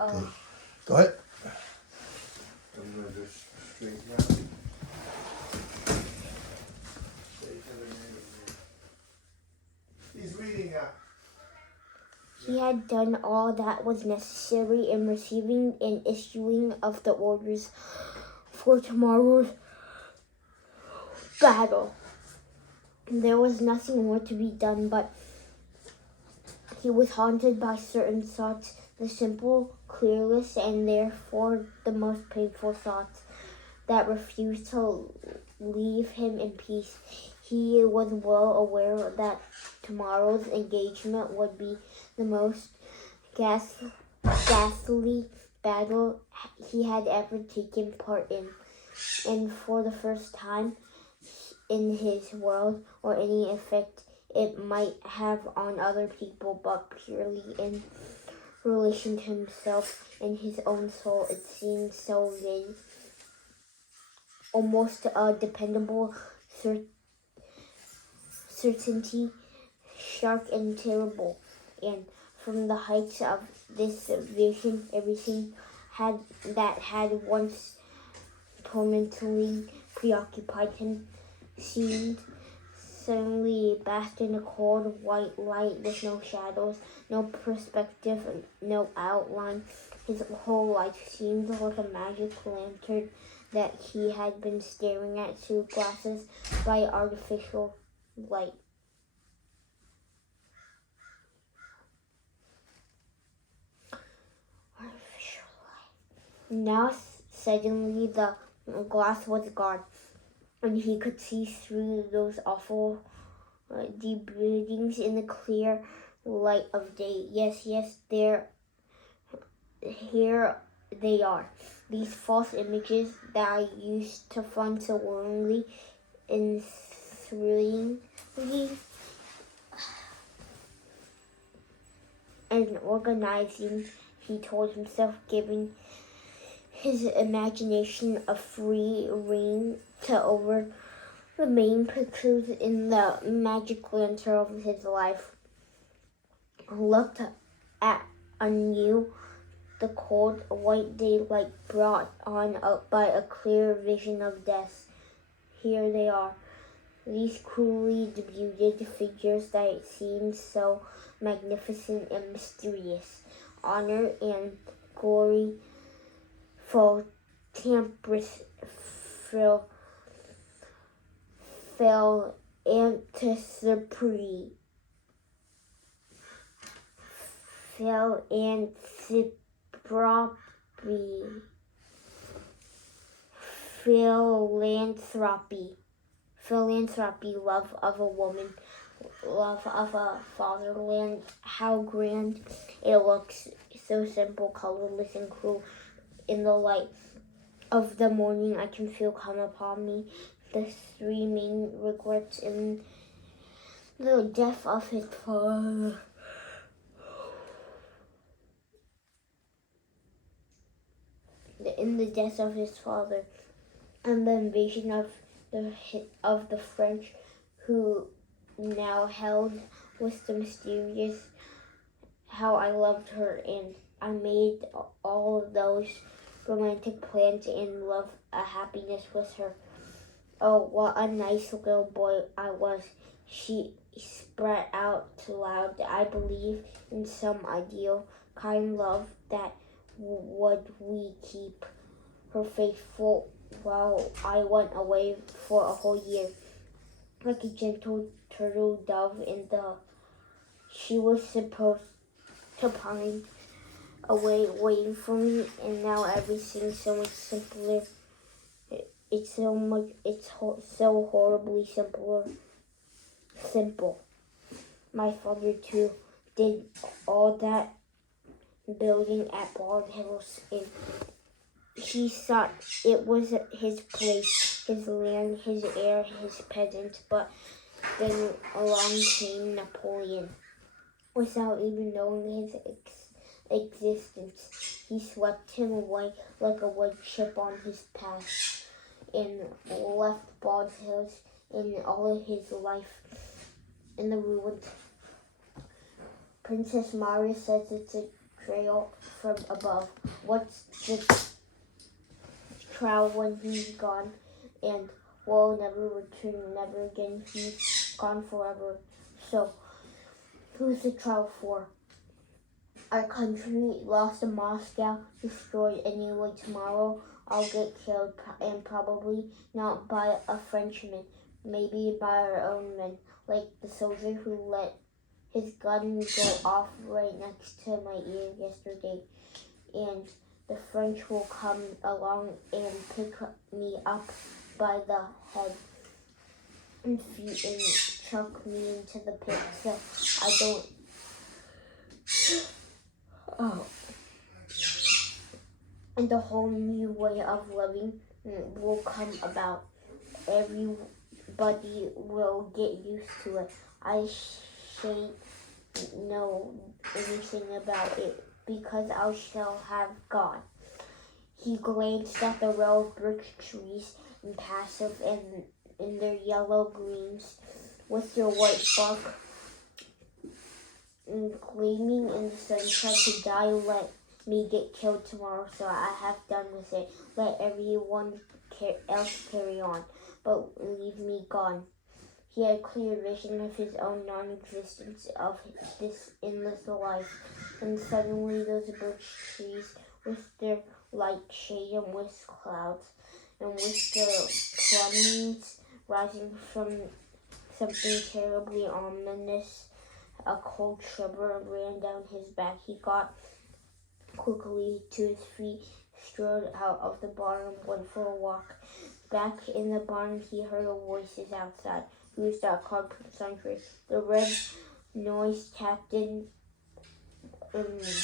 Okay. Go ahead. I'm going to just straighten out. He's reading now. He had done all that was necessary in receiving and issuing of the orders for tomorrow's battle. There was nothing more to be done, but he was haunted by certain thoughts, the simple, clearless, and therefore the most painful thoughts that refused to leave him in peace. He was well aware that tomorrow's engagement would be the most ghastly battle he had ever taken part in, and for the first time in his world, or any effect it might have on other people, but purely in relation to himself and his own soul, it seemed so vain, almost a dependable certainty, sharp and terrible. And from the heights of this vision, everything that had once tormentally preoccupied him seemed suddenly bathed in a cold white light with no shadows, no perspective, no outline. His whole life seemed like a magic lantern that he had been staring at through glasses by artificial light. Now suddenly the glass was gone, and he could see through those awful deep breathings in the clear light of day. Yes, here they are. These false images that I used to find so warmly and thrillingly and organizing, he told himself, giving his imagination a free rein to over the main pictures in the magic lantern of his life. Looked at anew the cold white daylight brought on by a clear vision of death. Here they are, these cruelly debuted figures that seemed so magnificent and mysterious. Honor and glory, full temperance, fell anticipatory, philanthropy, love of a woman, love of a fatherland. How grand it looks, so simple, colorless, and cruel. In the light of the morning, I can feel come upon me the three main regrets in the death of his father. In the death of his father, and the invasion of the French, who now held with the mysterious. How I loved her, and I made all of those romantic plans and love a happiness with her. Oh, what a nice little boy I was. She spread out loud. I believe in some ideal, kind love that would we keep her faithful while I went away for a whole year. Like a gentle turtle dove in the... She was supposed to pine away waiting for me, and now everything's so much simpler. It's so horribly simple. My father too did all that building at Bald Hills, and he thought it was his place, his land, his air, his peasants, but then along came Napoleon. Without even knowing his existence, he swept him away like a wood chip on his path, and left Bald Hills and all of his life in the ruins. Princess Maria says it's a betrayal from above. What's the trial when he's gone and will never return, never again? He's gone forever. So, who's the trial for? Our country lost in Moscow, destroyed anyway. Tomorrow I'll get killed, and probably not by a Frenchman, maybe by our own men, like the soldier who let his gun go off right next to my ear yesterday. And the French will come along and pick me up by the head and feet and chuck me into the pit so I don't. Oh. And a whole new way of living will come about. Everybody will get used to it. I shan't know anything about it because I shall have God. He glanced at the row of birch trees, impassive and in their yellow greens, with their white bark gleaming in the sunshine. To die, let me get killed tomorrow, so I have done with it. Let everyone else carry on, but leave me gone. He had a clear vision of his own non-existence, of this endless life. And suddenly those birch trees, with their light shade and with clouds, and with the plummings rising from something terribly ominous, a cold shiver ran down his back. He got quickly to his feet, strode out of the barn, and went for a walk. Back in the barn, he heard voices outside. Who's that? Called Prince Andre. The red-nosed captain,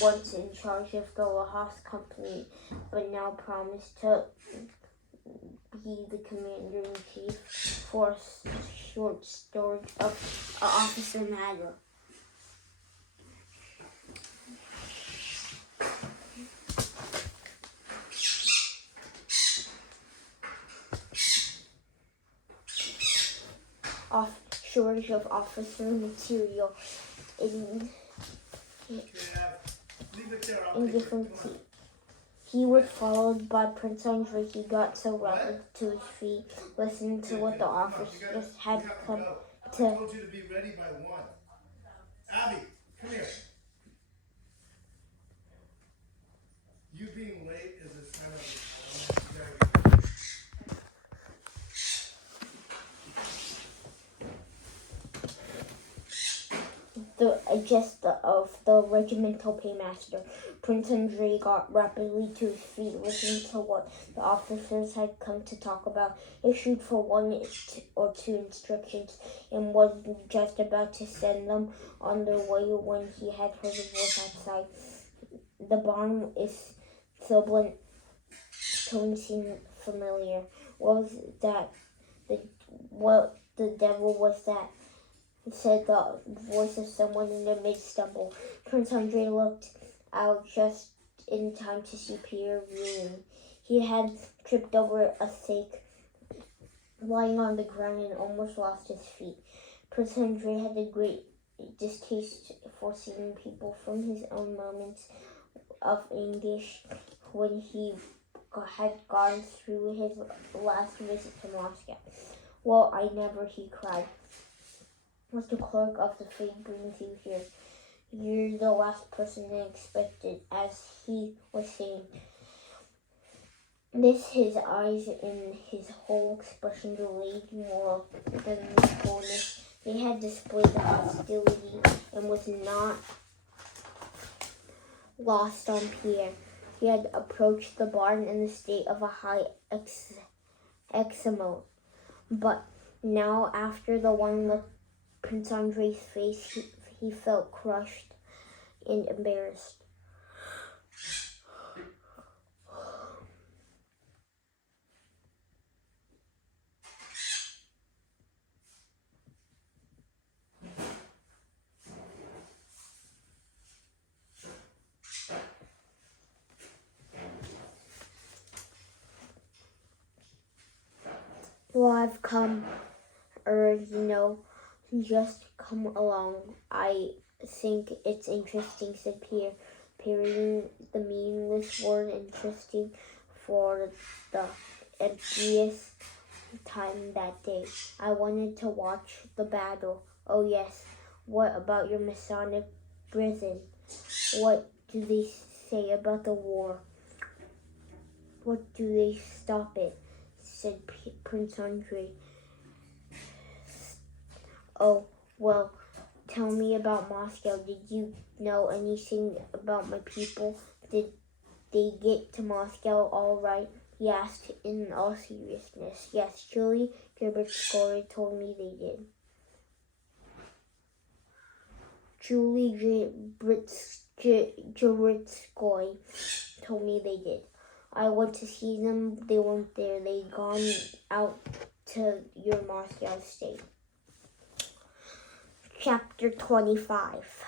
once in charge of the Laos company, but now promised to be the commander-in-chief for a short storage of officer in Aajw. Shortage of officer material in different. He was followed by Prince Andre. He got so rapid to his feet, listening to what the officers had come to. I told you to be ready by 1. Abby, come here. You being late is a sign of retirement. The gist of the regimental paymaster. Prince Andre got rapidly to his feet, listening to what the officers had come to talk about, issued for 1 or 2 instructions, and was just about to send them on their way when he had heard a voice outside. The barn is sibilant, tone seemed familiar. What the devil was that? Said the voice of someone in the mid-stumble. Prince Andre looked out just in time to see Pierre reeling. He had tripped over a stake lying on the ground and almost lost his feet. Prince Andre had a great distaste for seeing people from his own moments of anguish when he had gone through his last visit to Moscow. Well, I never, he cried. What's the clerk of the fate brings you here? You're the last person I expected, as he was saying. This, his eyes and his whole expression delayed more than the coldness. They had displayed the hostility and was not lost on Pierre. He had approached the barn in the state of a high excitement, but now after the one look Prince Andre's face, he felt crushed and embarrassed. Well, I've come, just come along. I think it's interesting, said Pierre. the meaningless word interesting for the emptiest time that day. I wanted to watch the battle. Oh yes, what about your Masonic prison? What do they say about the war? What do they stop it? Said Prince Andre. Oh, well, tell me about Moscow. Did you know anything about my people? Did they get to Moscow all right? He asked in all seriousness. Yes, Julie Gerbitskoy told me they did. Julie Gerbitskoy told me they did. I went to see them. They weren't there. They'd gone out to your Moscow state. Chapter 25.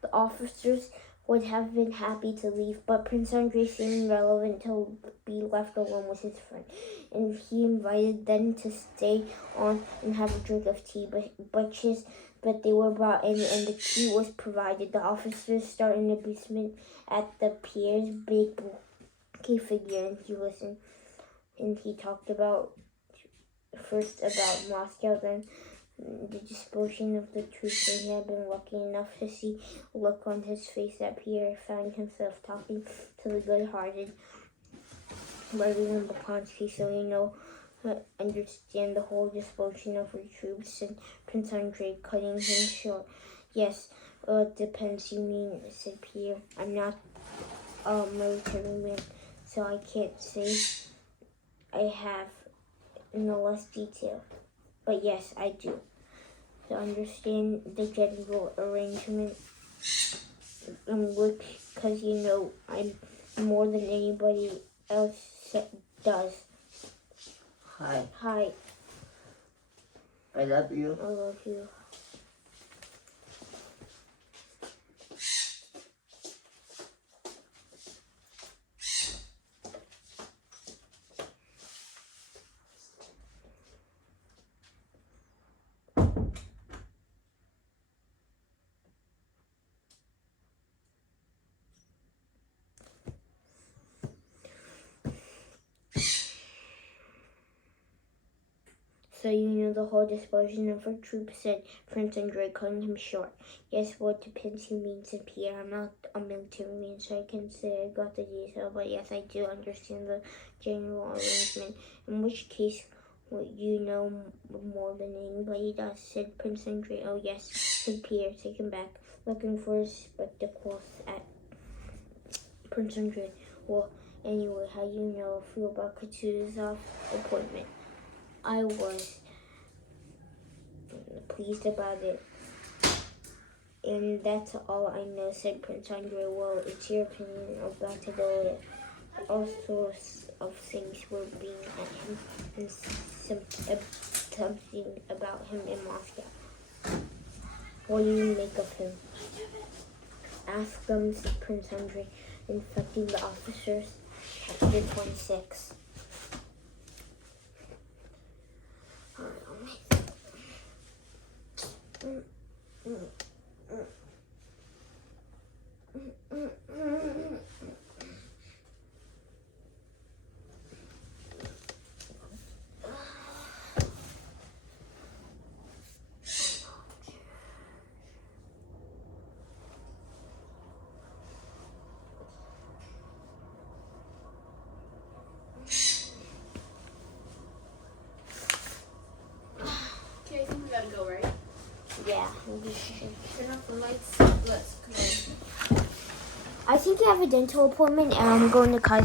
The officers would have been happy to leave, but Prince Andre seemed relevant to be left alone with his friend, and he invited them to stay on and have a drink of tea. But they were brought in, and the tea was provided. The officers started in the basement at the Pierre's big bulky figure, and he listened, and he talked first about Moscow, then the dispersion of the troops, and he had been lucky enough to see a look on his face that Pierre found himself talking to the good-hearted Reverend Bolkonsky, so understand the whole dispersion of the troops, and Prince Andre, cutting him short. Yes, it depends, you mean, said Pierre. I'm not a military man, so I can't say I have no less detail. But yes, I do. To understand the general arrangement in which, because I'm more than anybody else does. Hi. Hi. I love you. I love you. So you know the whole dispersion of our troops, said Prince Andre, cutting him short. Yes, what depends, you mean, said Pierre. I'm not a military man, so I can't say I got the detail, but yes, I do understand the general arrangement, in which case you know more than anybody does, said Prince Andre. Oh yes, said Pierre, taken back, looking for his spectacles at Prince Andre. Well, anyway, how do you feel about Kutuzov's appointment? I was pleased about it, and that's all I know, said Prince Andre. Well, it's your opinion about the lawyer. All sorts of things were being at him, and something about him in Moscow. What do you make of him? Ask them, said Prince Andre, infecting the officers. Chapter 26. Yeah, we should. Turn off the lights. Let's come in. I think you have a dental appointment, and I'm going to Kai's